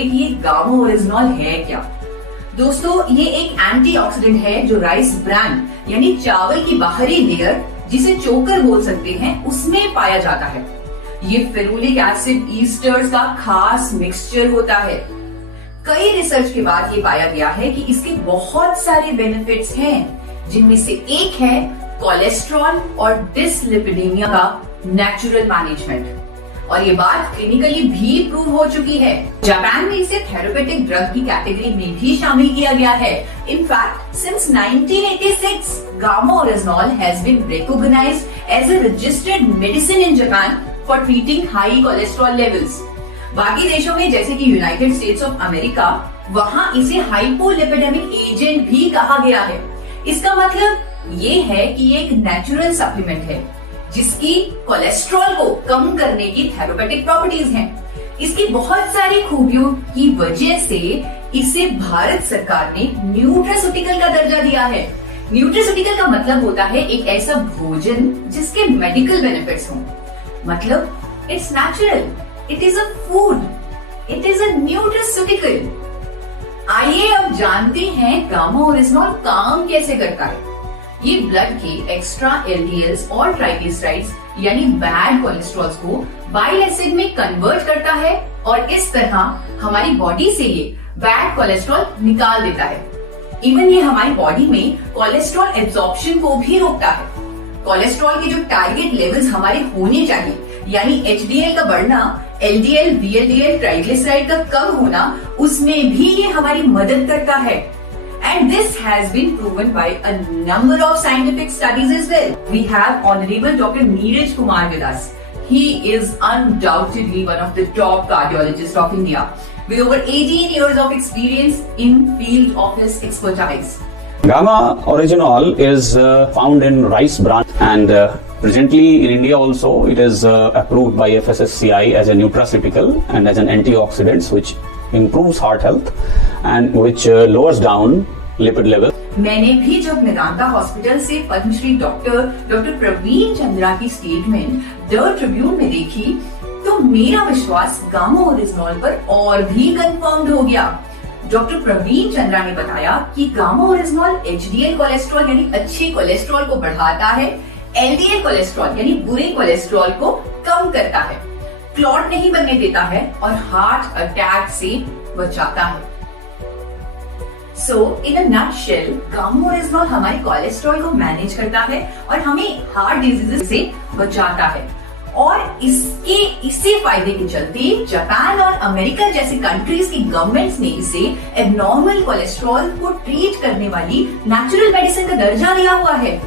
जानेंगे कि ये गामा ओरिजिनॉल है क्या। दोस्तों, ये एक एंटीऑक्सीडेंट है जो राइस ब्रैन यानी चावल की बाहरी लेयर, जिसे चोकर बोल सकते हैं, उसमें पाया जाता है। ये फेरुलिक एसिड ईस्टर्स का खास मिक्सचर होता है। कई रिसर्च के बाद ये पाया गया है कि इसके बहुत सारे बेनिफिट्स हैं, जिनमें से एक है कोलेस्ट्रॉल और डिसलिपिडीमिया का नेचुरल मैनेजमेंट, और ये बात क्लिनिकली भी प्रूव हो चुकी है। जापान में इसे थेरेपेटिक ड्रग की कैटेगरी में भी शामिल किया गया है। In fact since 1986 gamma oryzanol has been recognised as a registered medicine in Japan for treating high cholesterol levels. बाकी देशों में जैसे कि यूनाइटेड स्टेट्स ऑफ अमेरिका, वहाँ इसे हाइपोलिपिडेमिक एजेंट भी कहा गया है। इसका मतलब ये है कि ये एक नेचुरल सप्लीमेंट है जिसकी कोलेस्ट्रॉल को कम करने की थेरेपेटिक प्रॉपर्टीज हैं। इसकी बहुत सारी खूबियों की वजह से इसे भारत सरकार ने न्यूट्रास्यूटिकल का दर्जा दिया है। न्यूट्रास्यूटिकल का मतलब होता है एक ऐसा भोजन जिसके मेडिकल बेनिफिट्स हों। मतलब it's natural, it is a food, it is a nutraceutical. आइए अब जानते हैं गामा ओरिजिनॉल काम कैसे करता है। ये ब्लड के एक्स्ट्रा एलडीएल्स और ट्राइग्लिसराइड्स यानी बैड कोलेस्ट्रॉल्स को बाइल एसिड में कन्वर्ट करता है और इस तरह हमारी बॉडी से ये बैड कोलेस्ट्रॉल निकाल देता है। इवन ये हमारी बॉडी में कोलेस्ट्रॉल एब्जॉर्प्शन को भी रोकता है। कोलेस्ट्रॉल के जो टारगेट लेवल्स हमारे होने चाहिए, यानी एचडीएल का बढ़ना, एलडीएल, वीएलडीएल, ट्राइग्लिसराइड का कम होना, उसमें भी ये हमारी मदद करता है। And this has been proven by a number of scientific studies as well. We have Honorable Dr. Neeraj Kumar with us. He is undoubtedly one of the top cardiologists of India, with over 18 years of experience in field of his expertise. Gamma orygenol is found in rice bran, and presently in India also it is approved by FSSCI as a nutraceutical and as an antioxidant, which improves heart health and which lowers down lipid level. मैंने भी जब Medanta hospital से Padmashri doctor Praveen Chandra की statement the Tribune में देखी, तो मेरा विश्वास गामा ओरिजिनॉल पर और भी कंफर्म्ड हो गया। डॉक्टर प्रवीण चंद्रा ने बताया कि गामा ओरिजिनॉल एचडीएल कोलेस्ट्रॉल यानी अच्छे कोलेस्ट्रॉल को बढ़ाता है, एलडीएल कोलेस्ट्रॉल यानी बुरे कोलेस्ट्रॉल को कम करता है, क्लॉट नहीं बनने देता है और हार्ट अटैक से बचाता है। सो इन अ नटशेल, गामा ओरिजिनॉल हमारे कोलेस्ट्रॉल को मैनेज करता है और हमें हार्ट डिजीजेस से बचाता है। और इसी फायदे के चलते जापान और अमेरिका जैसे कंट्रीज की गवर्नमेंट्स ने इसे एबनॉर्मल कोलेस्ट्रॉल को ट्रीट करने वाली नेचुरल मेडिसिन का दर्जा दिया हुआ है।